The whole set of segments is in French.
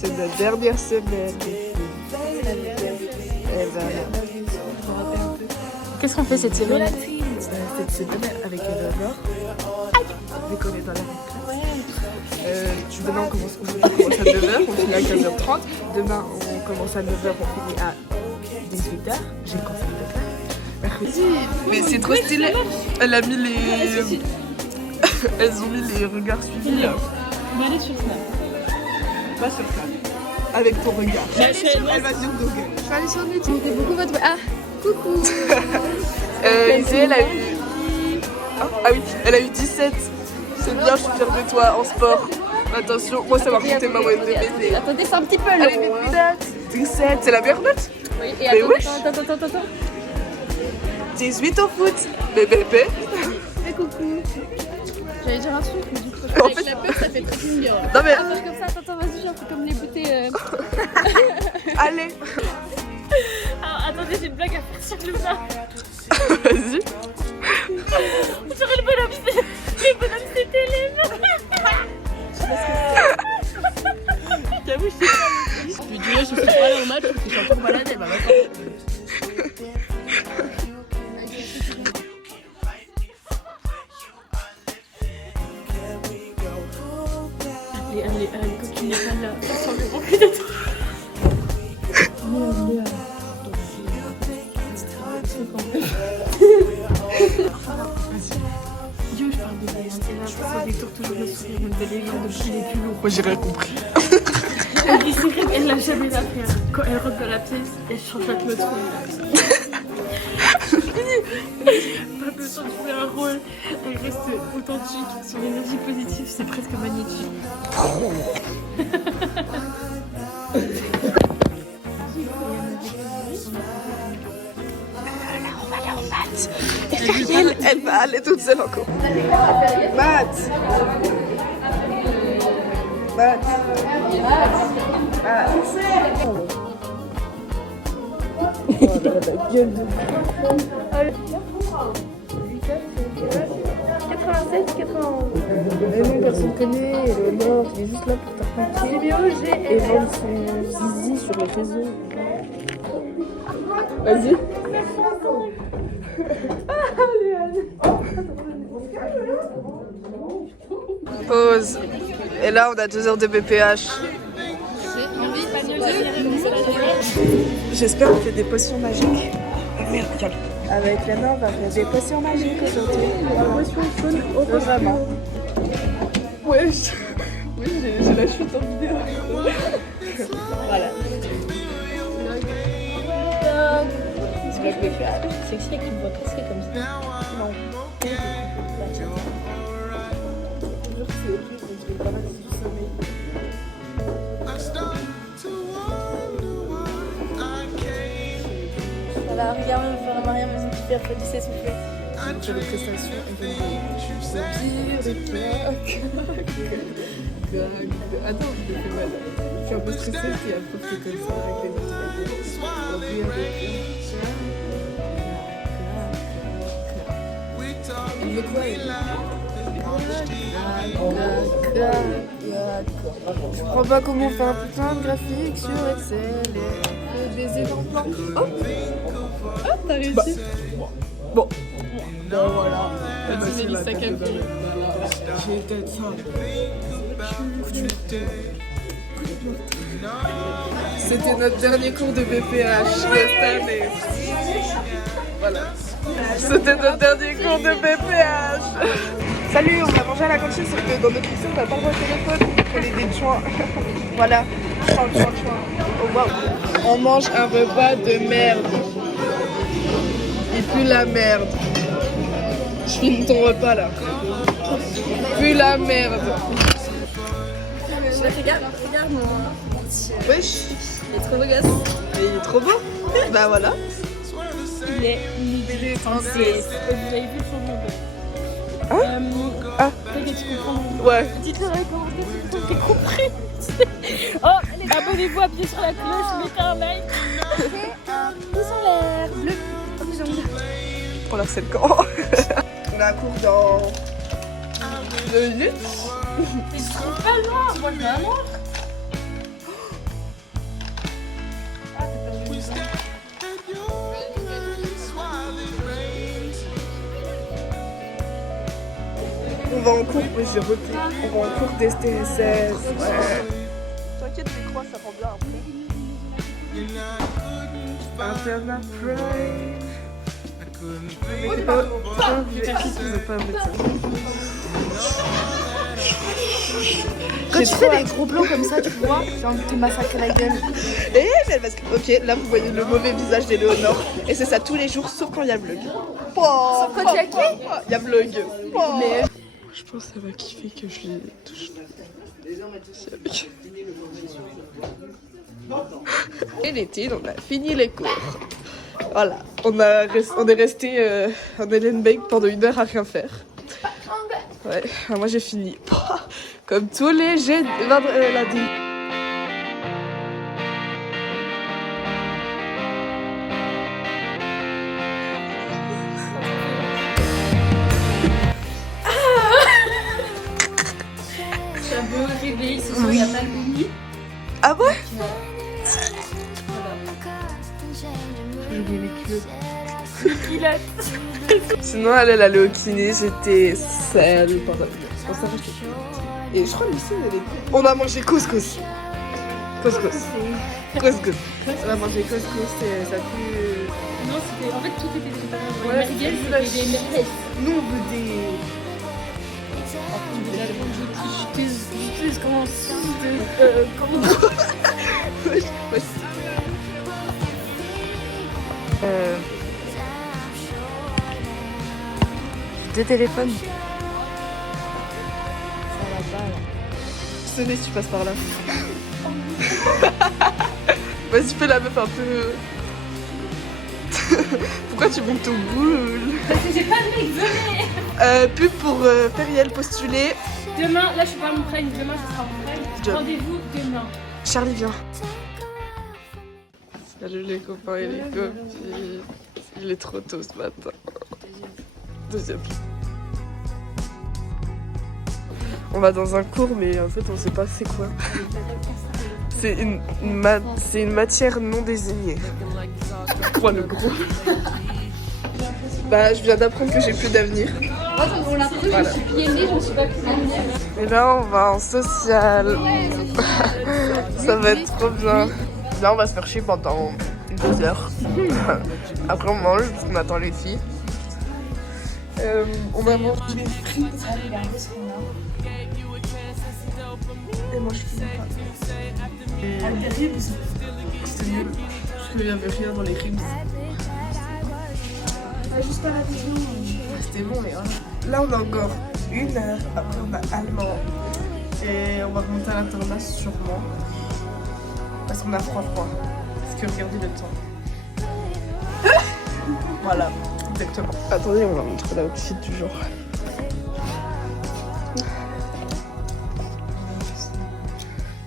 C'est notre dernière semaine. Et voilà. Qu'est-ce qu'on fait cette semaine? Cette semaine avec Eleanor, vu qu'on est dans la même classe. Demain on commence à 9h, on finit à 15h30. Demain on commence à 9h, on finit à 18h. J'ai le conseil de faire. Mercredi. Mais c'est trop stylé. Elle a mis les... Elles ont mis les regards suivis là. On va aller sur Snap. Pas sur Snap. Avec ton regard. Elle va sur Google. Je vais aller sur YouTube. C'était beaucoup votre... Ah, coucou. Izzy, elle a eu... Ah oui, elle a eu 17. C'est bien, je suis fière de toi en sport. Attention, moi ça m'a remonté ma moyenne de baiser. Attendez, c'est un petit peu long. Allez, vite, vite. 17, c'est la meilleure note. Oui, et Mais attends. 18 au foot. Bébé. Et coucou. J'allais dire un truc, mais du coup, En avec fait- la peur, ça fait trop mignon. Non mais, Ah, faire comme ça, attends, vas-y, j'en fais comme les bouteilles. allez. Alors, attendez, j'ai une blague à faire sur le plat. Vas-y. Sur le bonhomme, les bonhommes, c'était les mains. J'avoue, je sais pas. Je lui dis, je suis pas allée au match parce que je suis encore malade, elle va m'attendre. Allez, quand tu n'es pas là, sans le manquer de toi. Yo, je parle de Valentina, c'est des tours toujours le sourire, on fait des gens de plus les plus lourds. Moi j'ai rien compris. Elle dit c'est vrai, elle l'a jamais la faire. Quand elle rentre dans la pièce, elle change la clôture. Pas besoin de jouer un rôle, elle reste authentique, son énergie positive, c'est presque magnétique. Et Feriel, elle va aller toute seule encore. Matt. Oh la gueule de... 87, 91. Mais non, personne connaît, elle est morte, il est juste là pour t'accompagner. Et vendre son zizi sur le réseau. Vas-y. Pause. Et là, on a 2 heures de BPH. J'espère qu'on fait des potions magiques. Ah merde, calme. Avec la main, on va faire des potions magiques aujourd'hui. Potion jaune au vraiment. Ouais, oui, j'ai la chute en vidéo. Voilà. C'est vrai que c'est sexy que tu me vois casser comme ça. Non. Toujours que c'est horrible, donc je vais pas mal du sommeil. Voilà, regarde, on va faire un Maria, mais c'est super, faut laisser souffler. J'ai fait les prestations, on va dire des plaques. Attends, je me fais mal. Je suis un peu stressée, puis après c'est comme ça avec les notes. On va dire des plaques. Il veut quoi elle? Je comprends pas comment on fait un putain de graphique sur Excel et des énormes plans. Oh, T'as réussi. bon. Ben voilà. Vas-y, Mélissa, calme. J'ai tête simple. C'était notre dernier cours de BPH cette année. Voilà. C'était notre dernier cours de BPH. Salut, on va manger à la cantine, sauf que dans notre lycée, on n'a pas le droit au téléphone. On est des chouins. Voilà. Chouin. Oh, wow. On mange un repas de merde. Il pue la merde. Je filme ton repas là. Pue la merde. Regarde mon petit. Wesh. Il est trop beau gosse. Il est trop beau. Bah voilà. Il est midi 36. Vous avez vu son nom? Ah. T'inquiète, tu comprends. Ouais. Dites-le dans les commentaires si vous avez compris. Oh, allez, abonnez-vous, appuyez sur la cloche, mettez un like. Pouce en l'air, bleu. Pour leur 7 camp. On a un cours dans 2 minutes. Ils sont pas loin, moi je vais à moi. On va en cours, oui, j'ai repris. On va en cours d'STSS. Ouais. T'inquiète, les croix, ça rend bien après. Internet Pride. C'est pas Quand tu fais des gros plans comme ça, tu vois, j'ai envie de te massacrer la gueule. Et parce que, ok, là vous voyez le mauvais visage d'Éléonore. Et c'est ça tous les jours, sauf quand il y a vlog. Sauf quand il y a qui? Il y a vlog. Mais je pense que ça va kiffer que je les touche. Et l'été, on a fini les cours. Voilà, on est resté en Hélène Bake pendant 1 heure à rien faire. Ouais, moi j'ai fini. Comme tous les lundi. Je suis un peu réveillée ce soir, il y a pas de nuit. Ah ouais? j'ai oublié mes culottes. Sinon, elle allait au kiné, c'était sale pendant c'est pour ça que je Et je crois que Lucie, elle est... On a mangé couscous. Couscous. Couscous. On a mangé couscous et ça pue... Non, c'était... En fait, tout était préparé. Ouais, Les merguez, c'était des merguez. Nous, on veut des... Je comment... Deux téléphones. Sonner si tu passes par là. Vas-y, fais la meuf un peu... Pourquoi tu montes ton boule? Parce que j'ai pas de mec, venez. Pub pour Feriel postuler. Demain, là je suis pas à mon prime, demain ce sera mon prime. Job. Rendez-vous demain. Charlie, viens. Salut les copains et les copines. Il est trop tôt ce matin. Deuxième. On va dans un cours, mais en fait on sait pas c'est quoi. C'est une matière non désignée. Oh le gros. Bah je viens d'apprendre que j'ai plus d'avenir. On l'a pris, je suis pieds je me suis pas plus d'avenir. Et là on va en social. Ça va être trop bien. Là on va se faire chier pendant 2 heures. Après on mange parce qu'on attend les filles. On va manger des frites. Et moi je finis pas. Les ribs, c'était nul. Parce qu'il n'y avait rien dans les ribs. Juste à la vision. C'était bon, mais voilà. Là on a encore 1 heure. Après on a allemand. Et on va remonter à l'internat sûrement. Parce qu'on a froid. Parce que regardez le temps. Voilà, exactement. Attendez, on va montrer l'outfit du jour.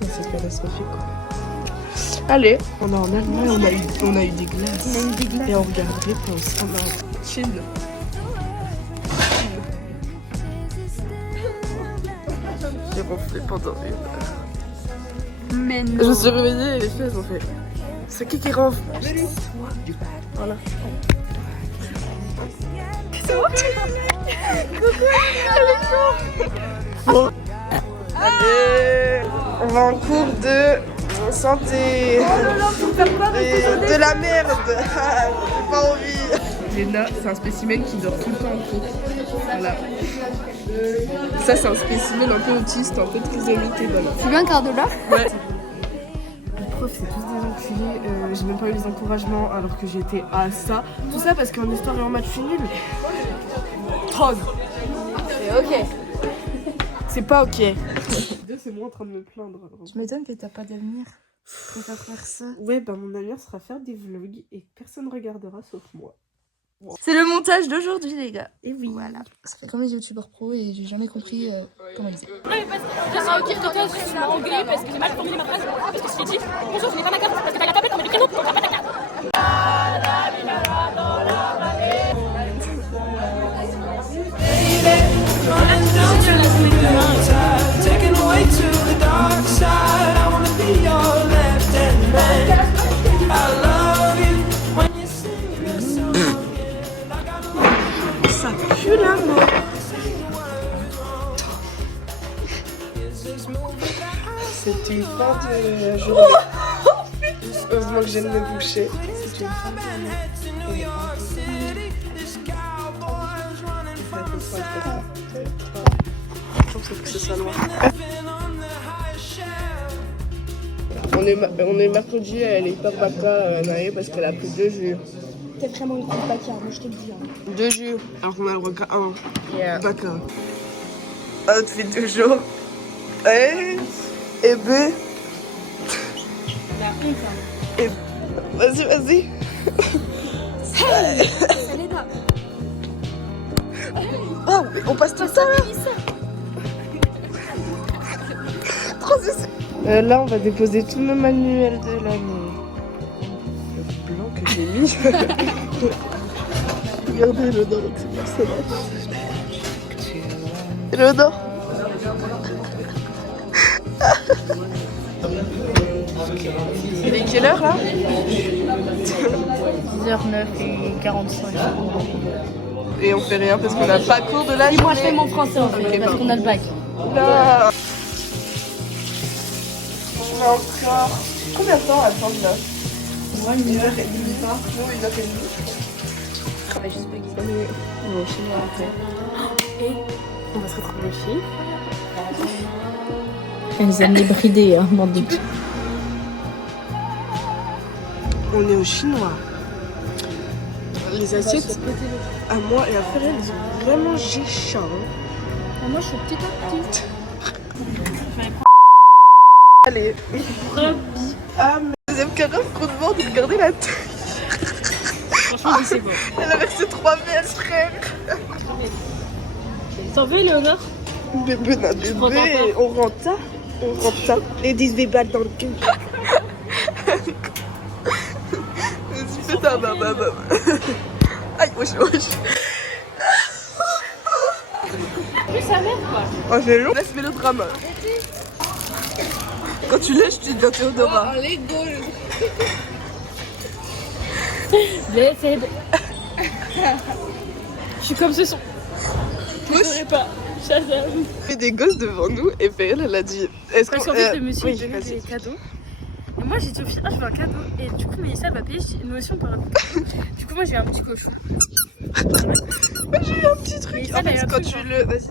C'est catastrophique quoi. Allez, on est en Allemagne, on a eu des glaces. Et on regarde les pauses. On a chill. J'ai ronflé pendant 1 heure. Mais non. Je me suis réveillée et les fesses ont fait. C'est qui ronfle? Voilà. C'est moi. Bon. Allez, on va en cours de santé. Et de la merde. J'ai pas envie. Léna, c'est un spécimen qui dort tout le temps en cours. Voilà. Ça, c'est un spécimen un peu autiste, un peu trisomité. Voilà. Tu veux un quart de l'heure? Ouais. Les profs, c'est tous des enculés. J'ai même pas eu les encouragements alors que j'étais à ça. Tout ça parce qu'en histoire et en maths, je suis nulle. Troll. C'est ok. C'est pas ok. C'est moi en train de me plaindre. Je m'étonne que t'as pas d'avenir. Tu vas faire ça. Ouais, bah mon avenir sera faire des vlogs et personne regardera sauf moi. C'est le montage d'aujourd'hui, les gars. Et oui. Voilà. Ça fait comme les youtubeurs pro et j'ai jamais compris comment ils faisaient. Ah ok, toi tu m'as engueulé parce que j'ai mal formulé ma phrase. Parce que je t'ai dit, bonjour, je n'ai pas ma carte parce que t'as la tablette, on met du piano, donc t'as pas ta carte. Taken away to the dark side. I wanna be your left hand man. I love you when you sing the song. Ça pue la mort. C'est une fin de journée. Heureusement que je viens de me boucher. C'est une fin de journée. Et je pense que c'est ça loin. On est mercredi, elle est hyper bata, Naé, parce qu'elle a pris 2 jus. T'es vraiment une petite bâtard, moi je te le dis. 2 jus, alors qu'on a le droit qu'à 1. Yeah. D'accord. Outfit du jour. Et B. Et... Vas-y. Selena. Oh, mais on passe tout ça là. Transition. Là, on va déposer tous nos manuels de l'année. Le blanc que j'ai mis. Regardez l'odeur de ce personnage. L'odeur. Il est quelle heure là? 10h09 et 45. Et on fait rien parce qu'on n'a pas cours de la journée. Moi je fais mon français en fait, parce qu'on a le bac. Là. On a encore... Combien de temps à attendre là? Moi, 1h30 pas. Nous, 1h30. On va juste bugger. On est au chinois après. Et on va se retrouver chez. Elles aiment les brider, hein, bande de petits. On est au chinois. Les assiettes, à moi et à Ferrel, elles sont vraiment géchants. Moi je suis petit à petit. Allez. Ah, mais deuxième carreau qu'on demande de regarder la taille. Franchement, c'est bon. Elle a versé 3 verres, frère. T'en veux, Léonore? Bébé n'a bébé. On rentre ça. Les 10 balles dans le cul. Vas-y, fais ta maman. Aïe, wesh. Plus sa mère, quoi. Oh, c'est long. Laisse mélodrame. Quand tu lèches, tu deviens Théodora. Blessed. Je suis comme ce son. Je Wesh. ne pas. Shazam. Il y a des gosses devant nous et Ferrel, elle a dit. Est-ce Parce qu'en fait, le monsieur oui, il donnait vas-y. des cadeaux. Et moi j'ai dit au final, je veux un cadeau. Et du coup, Mélissa elle va payer. Je dis, nous aussi on peut avoir. Du coup, moi j'ai eu un petit cochon. Moi, j'ai eu un petit truc. Mais ça, En elle a fait, un quand truc, tu hein. le. Vas-y.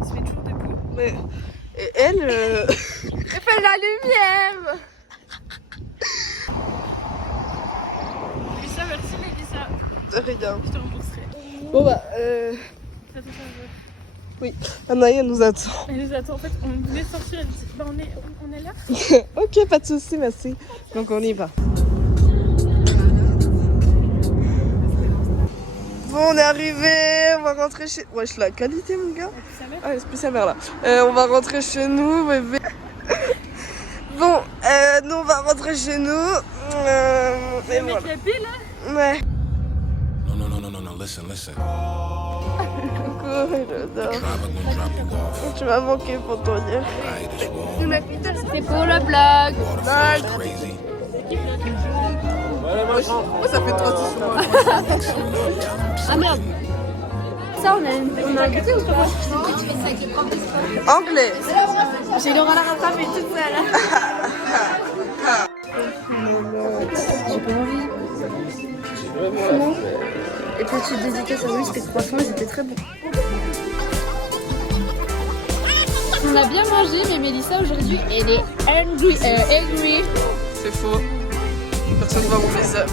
Il se met toujours debout. Mais... Et elle. Fais la lumière. Mélissa, merci Mélissa. De rien. Je te rembourserai. Bon bah, Ça te fait oui. Anaïa nous attend. Elle nous attend. En fait, on venait de sortir. Elle dit, bah on est là. Ok, pas de soucis, merci. Donc on y va. Bon, on est arrivé, on va rentrer chez... Wesh, la qualité, mon gars. Sa mère. Ah, c'est plus sa mère, là. On va rentrer chez nous, bébé. Bon, nous, on va rentrer chez nous. Et Le mec voilà. la paix là. Ouais. No, listen. Coucou, j'adore. Driver gonna drop you off. Tu m'as manqué pour ton dire. Ride this road. C'était pour le blog. Waterfall's crazy. Oh, ça fait transition. Ah merde. Ça on a un côté ou pas? Anglais. J'ai Laura la rattraper toute seule. J'ai pas envie. Non. Et petite dédicace à Louis, c'était franchement, ils étaient très bons. On a bien mangé, mais Mélissa aujourd'hui, elle est angry. C'est faux. Personne va mon message.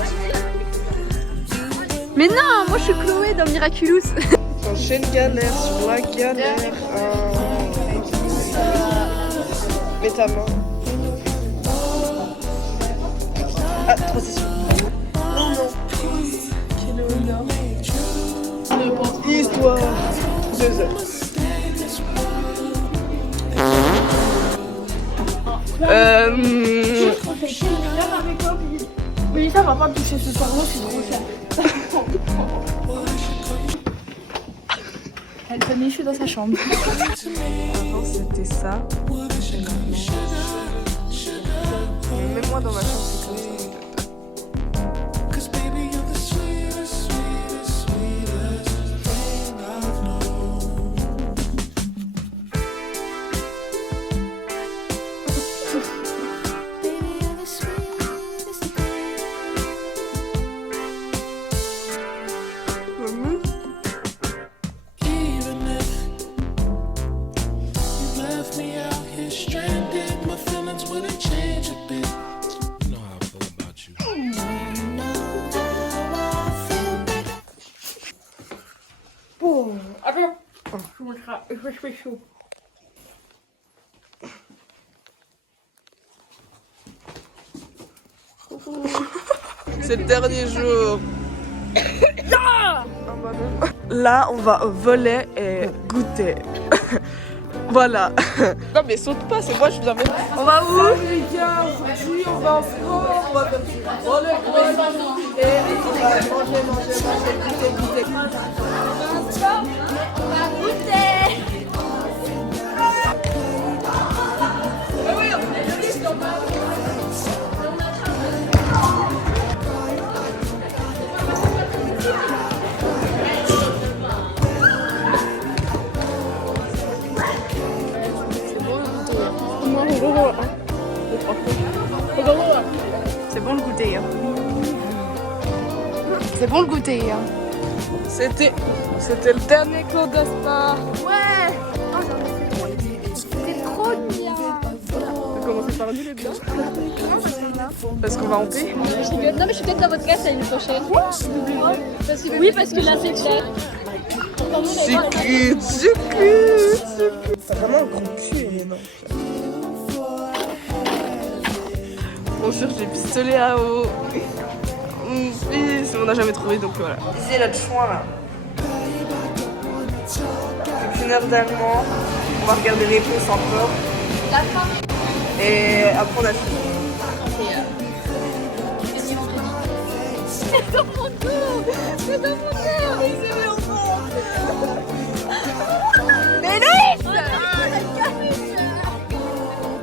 Mais non, moi je suis Chloé dans Miraculous. J'enchaîne galère sur la galère. Mets ta main. Ah, transition. Non. Quel honneur. Histoire. 2 heures. Mélissa va pas me toucher ce soir, moi je suis trop fière. Elle fait méchue dans sa chambre. Avant c'était ça. Même moi dans ma chambre c'est comme ça. me out here stranded. My feelings wouldn't change a bit. You know how I feel about you. Bon, attends. Je vous montrerai. Je fais chaud. C'est le dernier jour. Là, on va au volet et goûter. Voilà. Non mais saute pas, c'est moi je viens mettre. On va où? Les gars, aujourd'hui on va en sport, on va faire du volley et on va manger, goûter. On va goûter. C'est bon le goûter. Hein. C'est bon le goûter. Hein. C'était le dernier cours de spa. Ouais. Oh, c'est trop bien. On va commencer par nul et bien. Parce qu'on va en paix. Je rigole. Non mais je suis peut-être dans votre classe l'année prochaine. Oui parce que là c'est clair. C'est cute. C'est vraiment un gros cul, elle est énorme. Bonjour, j'ai pistolet à eau. On n'a jamais trouvé donc voilà. Ici, notre choix là. Depuis 1 heure d'allemand. On va regarder les réponses encore. Et après on a fini. C'est dans mon dos. C'est dans mon dos.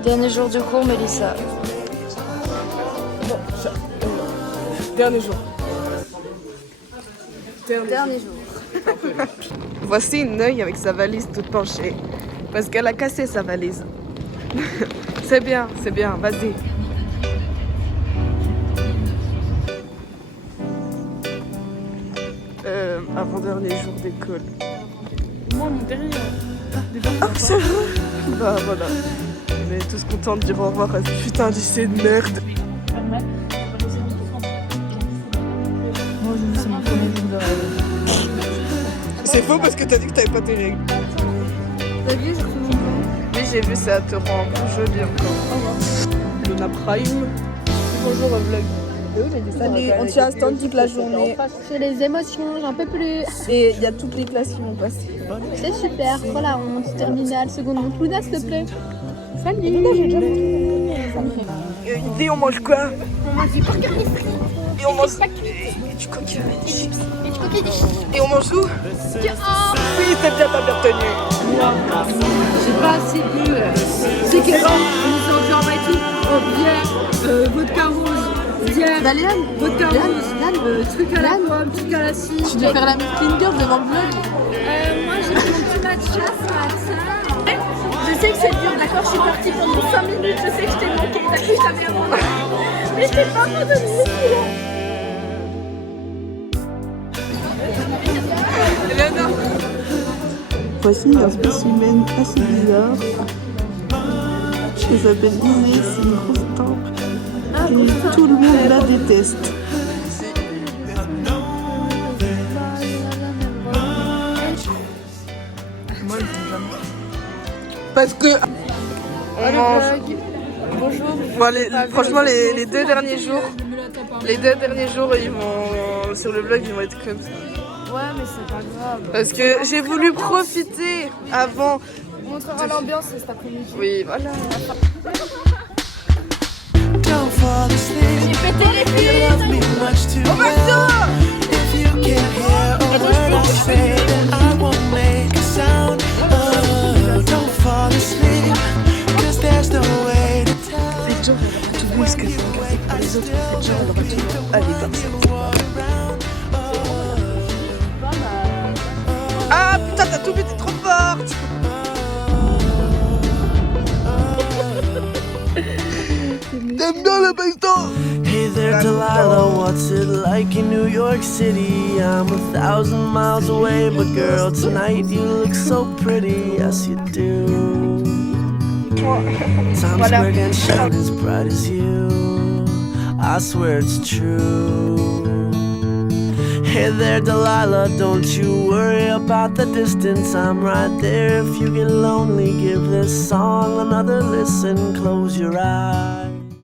Dernier jour de cours, Mélissa. Dernier jour. Dernier jour. Voici une œil avec sa valise toute penchée. Parce qu'elle a cassé sa valise. C'est bien, vas-y. Avant-dernier jour d'école. Moi mon dernier. Ah, c'est vrai? Bah voilà. On est tous contents de dire au revoir à ce putain de lycée de merde. Moi, c'est mon premier jour de rêve. C'est faux parce que t'as dit que t'avais pas tes règles. T'as vu, j'ai reçu mon nom. Oui, j'ai vu, ça te rend plus jolie encore. Luna Prime. Bonjour, un vlog. Salut, on tient à stand toute la journée. Sur les émotions, j'en peux plus. Et il y a toutes les classes qui vont passer. C'est super. Voilà, on monte terminale, seconde. Monte Luna, s'il te plaît. Salut. Idée, on mange quoi? On mange du porc carné frit. Et on mange du coca, des chips. Et on mange où? Oui, c'est bien, t'as bien retenu. J'ai pas assez bu. C'est que on nous a enlevé et tout. Oh, bière, vodka rose, bière, vodka rose, truc à la pomme, truc à la cire. Tu dois faire la meuf clean girl devant le vlog. Moi, j'ai pris mon petit matcha ce matin. Je sais que c'est dur, d'accord? Je suis partie pendant 5 minutes. Je sais que je t'ai manqué. T'as cru que je t'avais abandonné. Mais je t'ai pas abandonné. Voici un spécimen assez bizarre. Elle s'appelle Disney, c'est une grosse tempe. Et tout le monde la déteste. Moi, je dis jamais. Parce que. On mange. Bonjour. Bon, franchement, les 2 derniers jours. Les 2 derniers jours, ils vont. Sur le vlog, ils vont être comme ça. Ouais, mais c'est pas grave. Parce que j'ai voulu profiter avant. On montrera l'ambiance cet après-midi. Oui, voilà. Don't fall asleep. You love me much too well. If you can't hear a word I say, then I won't make a sound. Oh, don't fall asleep, 'cause there's no way to tell. Faites genre, on aura tout bu, ce que c'est un café pour les autres. Faites genre, on aura tout bu. Allez, comme ça. Ah putain, t'as tout bu, t'es trop forte. T'aimes bien le baston? Hey there, Delilah, what's it like in New York City? I'm 1,000 miles away, but girl, tonight you look so pretty, yes you do. Times Voilà. Square can shine as bright as you. I swear it's true. Hey there, Delilah, don't you worry about the distance. I'm right there. If you get lonely, give this song another listen. Close your eyes.